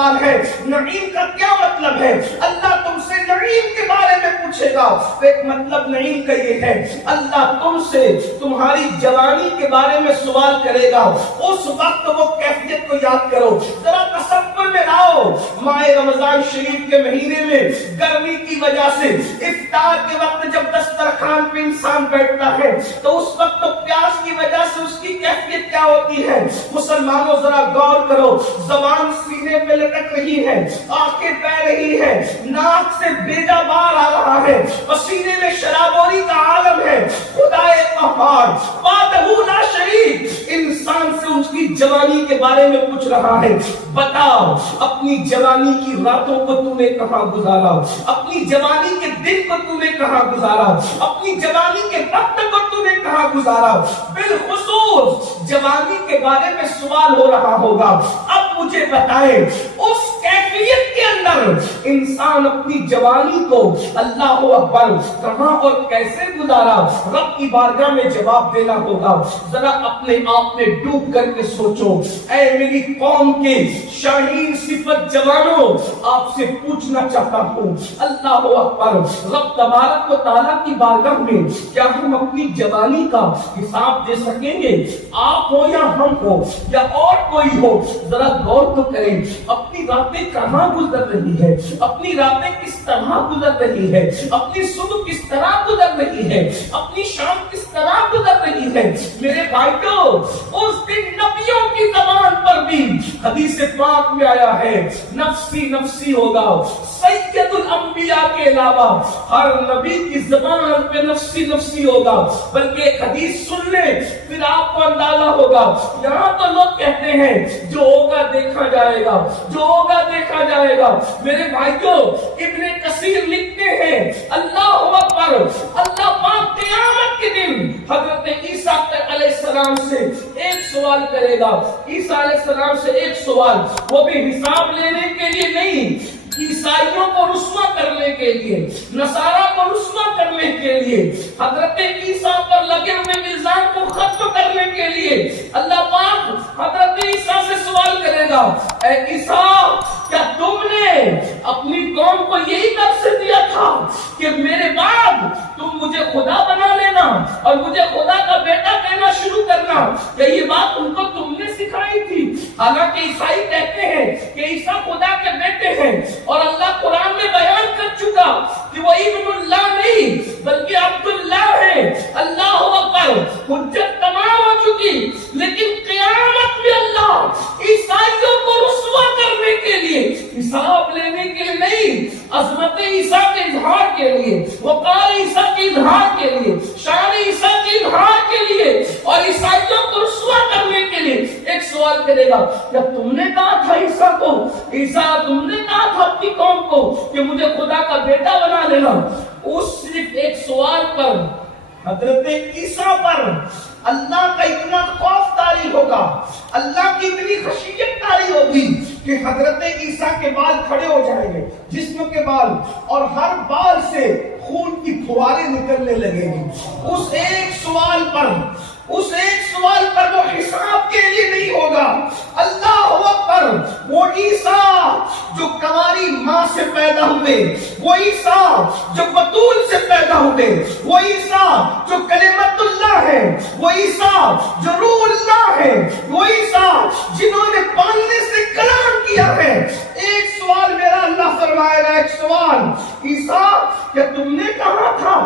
سوال ہے نعیم کا کیا مطلب ہے؟ اللہ تم سے نعیم کے بارے میں پوچھے گا تو ایک مطلب نعیم کا یہ ہے اللہ تم سے تمہاری جوانی کے بارے میں سوال کرے گا. اس وقت وہ کیفیت کو یاد کرو. ذرا تصور میں لاؤ ماہ رمضان شریف کے مہینے میں گرمی کی وجہ سے افطار کے وقت جب دسترخوان پہ انسان بیٹھتا ہے تو اس وقت پیاس کی وجہ سے اس کی کیفیت کیا ہوتی ہے؟ مسلمانوں ذرا غور کرو. زبان سینے پہ لٹک رہی ہے, آنکھیں بہ رہی ہے, ناک سے بیجا بار آ رہا ہے, پسینے میں شرابوری کا عالم ہے. خدائے قہار وحدہ لا شریک انسان سے اس کی جوانی کے بارے میں پوچھ رہا ہے. بتاؤ اپنی جوانی کی راتوں کو تو نے کہاں گزارا؟ اپنی جوانی کے دن کو تو نے کہاں گزارا؟ اپنی جوانی کے وقت کو تو نے کہاں گزارا؟ بالخصوص جوانی کے بارے میں سوال ہو رہا ہوگا. اب مجھے بتائیں اس کیفیت کے اندر انسان اپنی جوانی کو اللہ اکبر کہاں اور کیسے گزارا؟ رب کی بارگاہ میں جواب دینا ہوگا. ذرا اپنے آپ میں ڈوب کر کے سوچو. اے میری قوم کے شاہین صفت جوانوں, آپ سے پوچھنا چاہتا ہوں اللہ اکبر رب تبارک و تعالیٰ کی بارگاہ میں کیا ہم اپنی جوانی کا حساب دے سکیں گے؟ آپ ہو یا ہم ہو یا اور کوئی ہو, ذرا غور تو کریں. اپنی راتیں کہاں گزر رہی ہے؟ اپنی راتیں کس طرح گزر رہی ہے؟ اپنی صبح کس طرح گزر رہی ہے؟ اپنی شام کس طرح گزر رہی ہے؟ میرے بھائیو, اس دن نبیوں کی زبان پر بھی حدیث پاک میں آیا ہے نفسی نفسی ہوگا. سید الانبیاء کے علاوہ ہر نبی کی زبان پہ نفسی نفسی ہوگا. بلکہ ایک حدیث سن لیں پھر آپ کو اندازہ ہوگا. یہاں تو لوگ کہتے ہیں جو ہوگا دیکھا جائے گا, جو ہوگا دیکھا جائے گا. میرے بھائیو, ابن کثیر لکھتے ہیں اللہ اکبر اللہ پاک قیامت کے دن حضرت عیسیٰ علیہ السلام سے ایک سوال کرے گا. عیسیٰ علیہ السلام سے ایک سوال, وہ بھی حساب لینے کے لیے نہیں, عیسائیوں کو رسوا کرنے کے لیے, نصارہ کو رسوا کرنے کے لیے, حضرت عیسیٰ پر لگے ہوئے الزام کو ختم کرنے کے لیے اللہ پاک حضرت عیسیٰ سے سوال کرے گا. اے عیسیٰ, کیا تم نے اپنی قوم کو یہی درس دیا تھا کہ میرے بعد تم مجھے خدا بنا لینا اور مجھے خدا کا بیٹا کہنا شروع کرنا؟ کہ یہ بات ان کو تم نے سکھائی تھی؟ حالانکہ عیسائی کہتے ہیں کہ عیسیٰ خدا کے بیٹے ہیں اور اللہ قرآن میں بیان کر چکا کہ وہ ابن اللہ نہیں بلکہ عبداللہ ہے. اللہ اکبر, حجت تمام ہو چکی. لیکن قیامت میں اللہ عیسائیوں کو رسوا کرنے کے لیے, حساب لینے کے لیے نہیں, عظمت عیسیٰ کے اظہار کے لیے, وقار عیسیٰ کے اظہار کے لیے, شان عیسیٰ کے اظہار کے لیے اور عیسائیوں کو رسوا کرنے کے لیے ایک سوال کرے گا. کیا تم نے کہا تھا عیسیٰ کو, عیسیٰ تم نے کہا تھا اپنی قوم کو کہ مجھے خدا کا بیٹا بنا لینا؟ اس صرف ایک سوال پر حضرت عیسیٰ پر اللہ کا اتنا خوف طاری ہوگا, اللہ کی اتنی خشیت طاری ہوگی کہ حضرت عیسیٰ کے بال کھڑے ہو جائیں گے, جسم کے بال, اور ہر بال سے خون کی پھواریں نکلنے لگے گی. اس ایک سوال پر وہ حساب کے لیے نہیں ہوگا. اللہ اکبر, وہ عیسیٰ جو کنواری ماں سے پیدا ہوئے, وہ عیسیٰ جو بطول سے پیدا ہوئے, وہ عیسیٰ جو کلمت اللہ ہے, وہ عیسیٰ جو روح اللہ ہے, وہ عیسیٰ جنہوں نے پانی سے کلام کیا ہے. ایک سوال میرا اللہ فرمائے گا, ایک سوال, عیسیٰ کیا تم نے کہا تھا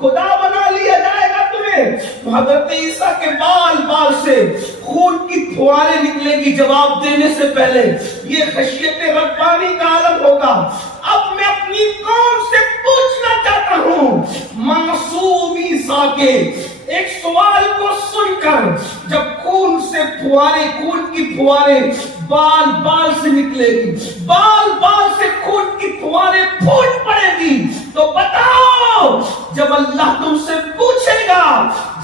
خدا بنا لیا جائے گا تمہیں؟ حضرت عیسیٰ کے بال سے خون کی پھواریں نکلے گی. جواب دینے سے پہلے یہ خشیت ربانی کا عالم ہوگا. اب میں اپنی قوم سے پوچھنا چاہتا ہوں, معصوم عیسیٰ کے ایک سوال کو سن کر جب خون کی پھواریں بال سے نکلے گی, بال سے خون کی پھواریں پھوٹ پڑے گی, تو بتاؤ جب اللہ تم سے پوچھے گا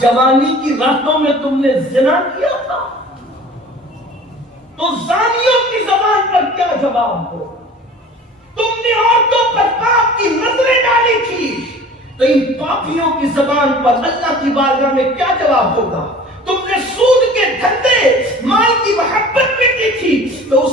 جوانی کی راتوں میں تم نے زنا کیا تھا, تو زانیوں کی زبان پر کیا جواب ہو؟ تم نے عورتوں پر پاپ کی نظریں ڈالی تھی, تو ان پاپیوں کی زبان پر اللہ کی بارگاہ میں کیا جواب ہوگا؟ تم نے سود کے دھندے مال کی محبت میں کی تھی, تو اس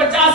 50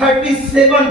37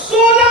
16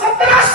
17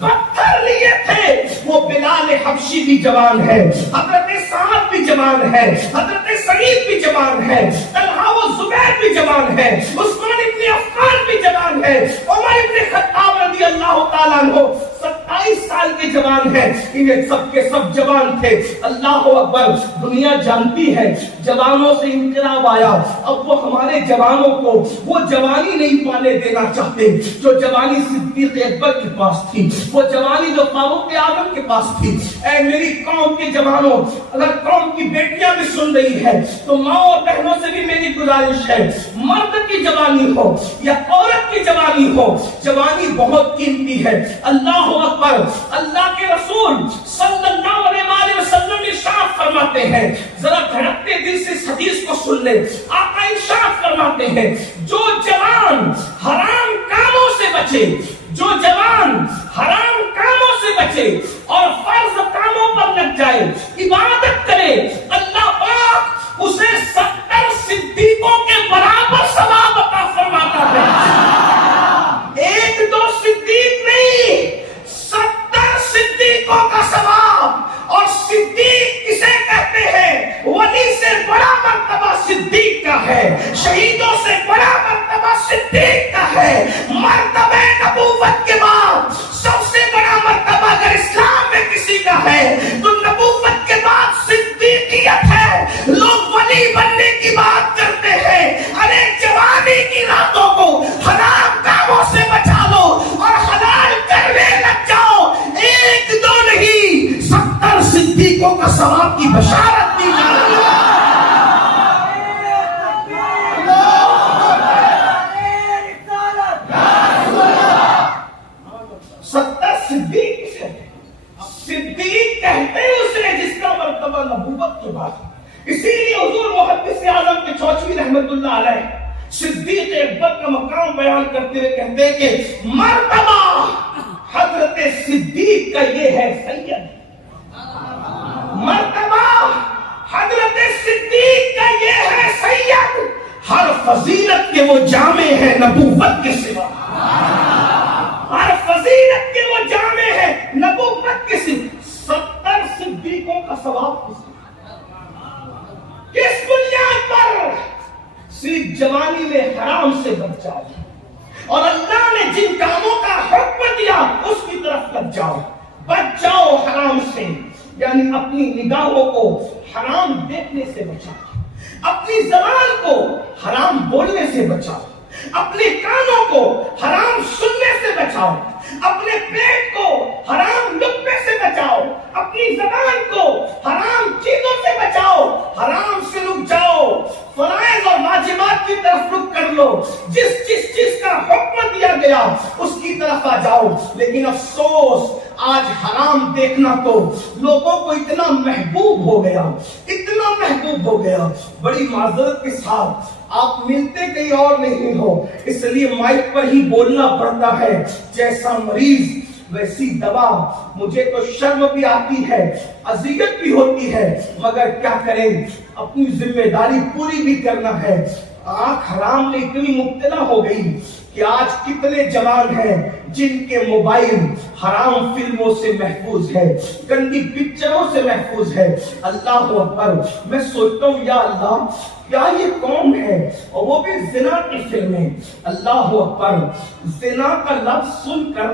پتھر لیے تھے، وہ بلال حبشی بھی جوان ہے، حضرت سعد بھی جوان ہے، حضرت سعید بھی جوان ہے، طلحہ و زبیر بھی جوان ہے، عثمان ابن عفان بھی جوان ہے، عمر ابن خطاب رضی اللہ تعالیٰ عنہ 27 سال کے جوان ہیں، انہیں سب کے سب جوان تھے۔ اللہ اکبر، دنیا جانتی ہے جوانوں سے انقلاب آیا، اب وہ ہمارے جوانوں کو وہ جوانی نہیں پانے دینا چاہتے جو جوانی صدیق اکبر کے پاس تھی، وہ جوانی جو فاروق اعظم کے پاس تھی۔ اے میری قوم کے جوانوں، اگر قوم کی بیٹیاں بھی سن رہی ہے تو ماں اور بہنوں سے بھی میری گزارش ہے، مرد کی جوانی ہو یا عورت کی جوانی ہو، جوانی بہت قیمتی ہے۔ اللہ اکبر، اللہ کے رسول صلی اللہ علیہ وسلم ارشاد فرماتے ہیں، ذرا دھڑکتے دل سے اس حدیث کو سن لیں، آقا ارشاد فرماتے ہیں، جو جوان حرام کاموں سے بچے، جو جوان حرام کاموں سے بچے اور فرض کاموں پر لگ جائے، عبادت کرے، اللہ پاک اسے 70 صدیقوں کے برابر ثواب عطا فرماتا ہے۔ ایک دو صدیق نہیں، 70 صدیقوں کا ثواب۔ اور صدیق کسے کہتے ہیں؟ ولی سے بڑا مرتبہ صدیق کا ہے، شہیدوں سے بڑا مرتبہ صدیق کا ہے۔ مرتبہ نبوت کے بعد سب سے بڑا مرتبہ اگر اسلام میں کسی کا ہے تو نبوت کے بعد صدیقیت ہے۔ لوگ ولی بننے کی بات کرتے ہیں، ارے جوانی کی راتوں کو حرام کاموں سے بچا لو اور حلال کرنے لگ جاؤ۔ ایک دو نہیں، 70 صدیقوں کا ثواب کی بشارت دی جا رہی ہے۔ 70 صدیق کسے ہیں؟ صدیق کہتے ہیں اسے جس کا مرتبہ نبوت کے بعد۔ اسی لیے حضور محدث اعظم کے چوچوی رحمت اللہ علیہ صدیق اکبر کا مقام بیان کرتے ہوئے کہتے ہیں کہ مرتبہ حضرت صدیق کا یہ ہے سید، مرتبہ حضرت صدیق کا یہ ہے سید، ہر فضیلت کے وہ جامع ہے نبوت کے سوا، ہر فضیلت کے وہ جامع ہے نبوت کے سوا۔ 70 صدیقوں کا ثواب کس بنیاد پر؟ صرف جوانی میں حرام سے بچ جاؤ اور اللہ نے جن کاموں کا حکم دیا اس کی طرف بچ جاؤ، بچ جاؤ حرام سے، یعنی اپنی نگاہوں کو حرام دیکھنے سے بچاؤ، اپنی زبان کو حرام بولنے سے بچاؤ، اپنے کانوں کو حرام سننے سے بچاؤ، اپنے پیٹ کو حرام لقمے سے بچاؤ، اپنی زبان کو حرام چیزوں سے بچاؤ، حرام سے رک جاؤ، فرائض اور واجبات کی طرف رک کر لو، جس چیز کا حکم دیا گیا اس کی طرف آ جاؤ۔ لیکن افسوس آج حرام دیکھنا تو لوگوں کو اتنا محبوب ہو گیا، اتنا محبوب ہو گیا، بڑی معذرت کے ساتھ آپ ملتے کہیں اور نہیں ہو، اس لیے مائک پر ہی بولنا پڑتا ہے، جیسا مریض ویسی دوا۔ مجھے تو شرم بھی آتی ہے، اذیت بھی ہوتی ہے، مگر کیا کریں، اپنی ذمہ داری پوری بھی کرنا ہے۔ آنکھ حرام میں اتنی مبتلا ہو گئی کہ آج کتنے جوان ہیں جن کے موبائل حرام فلموں سے محفوظ ہے، گندی پکچروں سے محفوظ ہے۔ اللہ اکبر، میں سوچتا ہوں یا اللہ کیا یہ قوم ہے، اور وہ بھی زنا کی فلمیں۔ اللہ اکبر، زنا کا لفظ سن کر